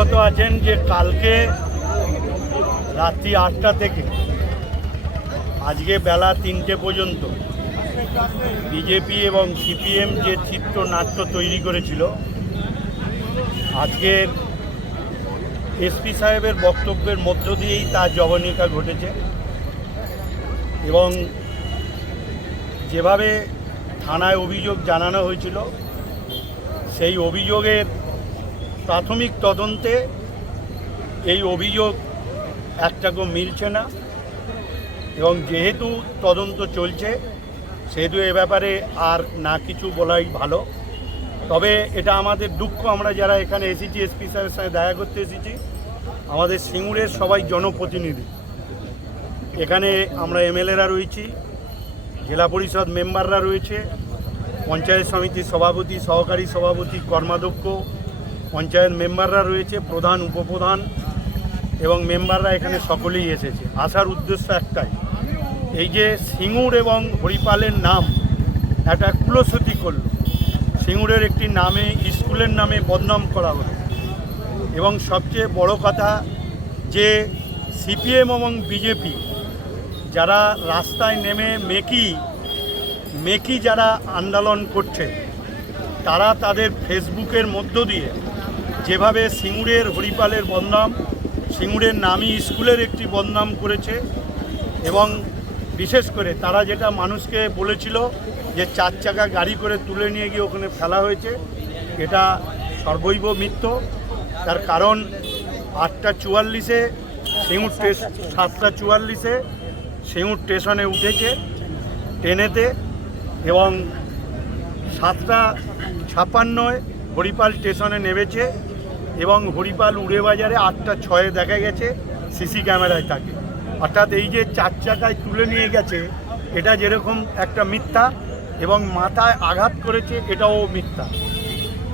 অবগত আছেন যে কালকে রাত্রি 8টা থেকে আজকে বেলা 3টে পর্যন্ত বিজেপি এবং সিপিএম যে চিত্রনাট্য তৈরি করেছিল, আজকের এসপি সাহেবের বক্তব্যের মধ্য দিয়েই তার জবনিকা ঘটেছে। এবং যেভাবে থানায় অভিযোগ জানানো হয়েছিল, সেই অভিযোগের প্রাথমিক তদন্তে এই অভিযোগ একটাকেও মিলছে না। এবং যেহেতু তদন্ত চলছে, সেহেতু এ ব্যাপারে আর না কিছু বলাই ভালো। তবে এটা আমাদের দুঃখ, আমরা যারা এখানে এসেছি, এসপি সাহেবের সঙ্গে দেখা করতে এসেছি, আমাদের সিঙ্গুরের সবাই জনপ্রতিনিধি। এখানে আমরা এমএলএরা রয়েছি, জেলা পরিষদ মেম্বাররা রয়েছে, পঞ্চায়েত সমিতির সভাপতি, সহকারী সভাপতি, কর্মাধ্যক্ষ, পঞ্চায়েত মেম্বাররা রয়েছে, প্রধান, উপপ্রধান এবং মেম্বাররা এখানে সকলেই এসেছে। আসার উদ্দেশ্য একটাই, এই যে সিঙ্গুর এবং হরিপালের নাম একটা কুলসতি করল, সিঙ্গুরের একটি নামে, স্কুলের নামে বদনাম করা হলো। এবং সবচেয়ে বড় কথা যে সিপিএম এবং বিজেপি যারা রাস্তায় নেমে মেকি যারা আন্দোলন করছে, তারা তাদের ফেসবুকের মধ্য দিয়ে যেভাবে সিঙ্গুরের হরিপালের বদনাম, সিঙ্গুরের নামী স্কুলের একটি বদনাম করেছে। এবং বিশেষ করে তারা যেটা মানুষকে বলেছিল যে 4 চাকা গাড়ি করে তুলে নিয়ে গিয়ে ওখানে ফেলা হয়েছে, এটা সর্বৈব মিথ্য। তার কারণ 8টা 44-এ সিঙ্গুর 7টা 44-এ সিঙ্গুর স্টেশনে উঠেছে ট্রেনেতে, এবং 7টা 56-এ হরিপাল স্টেশনে নেমেছে। এবং হরিপাল উড়েবাজারে 8টা 6-এ দেখা গেছে সিসি ক্যামেরায় থাকে। অর্থাৎ এই যে 4 চাকায় তুলে নিয়ে গেছে, এটা যেরকম একটা মিথ্যা, এবং মাথায় আঘাত করেছে এটাও মিথ্যা।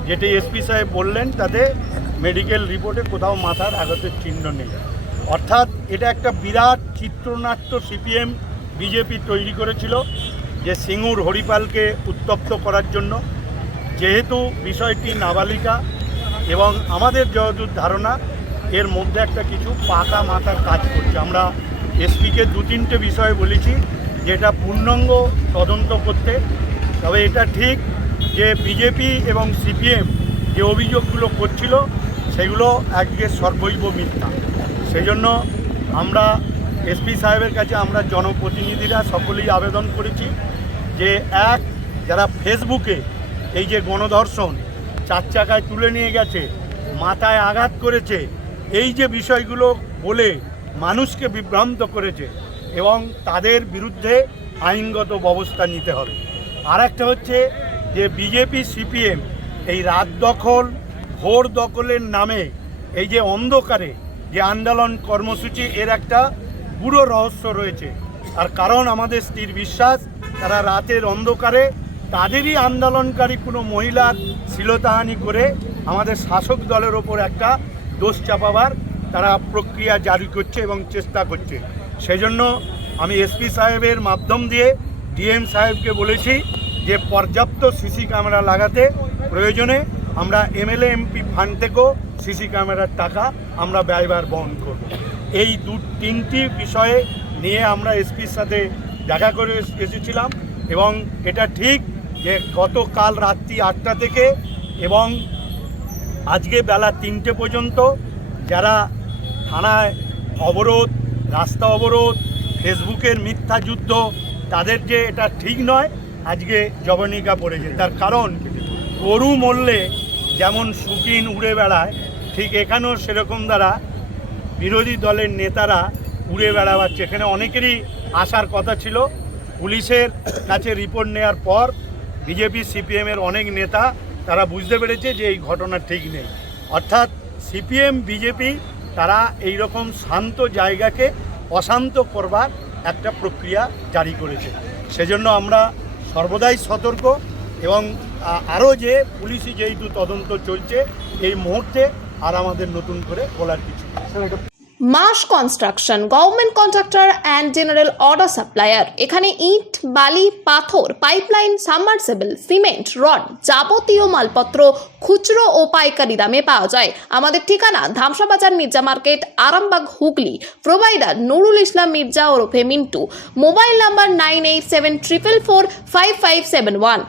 যেটি এসপি সাহেব বললেন, তাতে মেডিকেল রিপোর্টে কোথাও মাথার আঘাতের চিহ্ন নেই। অর্থাৎ এটা একটা বিরাট চিত্রনাট্য সিপিএম বিজেপি তৈরি করেছিল যে সিঙ্গুর হরিপালকে উত্তপ্ত করার জন্য। যেহেতু বিষয়টি নাবালিকা, এবং আমাদের যতদূর ধারণা এর মধ্যে একটা কিছু পাকা মাথার কাজ করছে। আমরা এসপিকে 2-3টে বিষয়ে বলেছি যে এটা পূর্ণাঙ্গ তদন্ত করতে। তবে এটা ঠিক যে বিজেপি এবং সিপিএম যে অভিযোগগুলো করছিল, সেগুলো আজকে সর্বৈব মিথ্যা। সেই জন্য আমরা এসপি সাহেবের কাছে আমরা জনপ্রতিনিধিরা সকলেই আবেদন করেছি যে যারা ফেসবুকে এই যে গণধর্ষণ, 4 চাকায় তুলে নিয়ে গেছে, মাথায় আঘাত করেছে, এই যে বিষয়গুলো বলে মানুষকে বিভ্রান্ত করেছে, এবং তাদের বিরুদ্ধে আইনগত ব্যবস্থা নিতে হবে। আর একটা হচ্ছে যে বিজেপি সিপিএম এই রাত দখল, ভোর দখলের নামে এই যে অন্ধকারে যে আন্দোলন কর্মসূচি, এর একটা পুরো রহস্য রয়েছে। আর কারণ আমাদের স্থির বিশ্বাস, তারা রাতের অন্ধকারে তাদেরই আন্দোলনকারী কোনো মহিলার শ্লীলতাহানি করে আমাদের শাসক দলের ওপর একটা দোষ চাপাবার তারা প্রক্রিয়া জারি করছে এবং চেষ্টা করছে। সেজন্য আমি এসপি সাহেবের মাধ্যম দিয়ে ডিএম সাহেবকে বলেছি যে পর্যাপ্ত সিসি ক্যামেরা লাগাতে, প্রয়োজনে আমরা এমএলএ এমপি ফান্ড থেকেও সিসি ক্যামেরার টাকা আমরা ব্যয়ভার বহন করব। এই 2-3টি বিষয়ে নিয়ে আমরা এসপির সাথে দেখা করে এসেছিলাম। এবং এটা ঠিক যে গতকাল রাত্রি 8টা থেকে এবং আজকে বেলা 3টে পর্যন্ত যারা থানায় অবরোধ, রাস্তা অবরোধ, ফেসবুকের মিথ্যা যুদ্ধ, তাদের যে এটা ঠিক নয়, আজকে জবনিকা পড়েছে। তার কারণ গরু মরলে যেমন শুকিন উড়ে বেড়ায়, ঠিক এখানেও সেরকম দ্বারা বিরোধী দলের নেতারা উড়ে বেড়াচ্ছে। এখানে অনেকেরই আসার কথা ছিল। পুলিশের কাছে রিপোর্ট নেওয়ার পর বিজেপি সিপিএমের অনেক নেতা তারা বুঝতে পেরেছে যে এই ঘটনা ঠিক নেই। অর্থাৎ সিপিএম বিজেপি তারা এই রকম শান্ত জায়গাকে অশান্ত করবার একটা প্রক্রিয়া জারি করেছে। সেজন্য আমরা সর্বদাই সতর্ক। এবং আরও যে পুলিশি যেহেতু তদন্ত চলছে, এই মুহূর্তে আর আমাদের নতুন করে বলার কিছু। মাস construction, government contractor and general order supplier. এখানে ইট, বালি, পাথর, পাইপলাইন, সাবমার্সিবল, সিমেন্ট, রড, যাবতীয় মালপত্র খুচরো ও পাইকারি দামে পাওয়া যায়। আমাদের ঠিকানা ধামসা বাজার, মির্জা মার্কেট, আরামবাগ, হুগলি। প্রোভাইডার নুরুল ইসলাম মির্জা ওরফে মিন্টু। Mobile number 9874445571।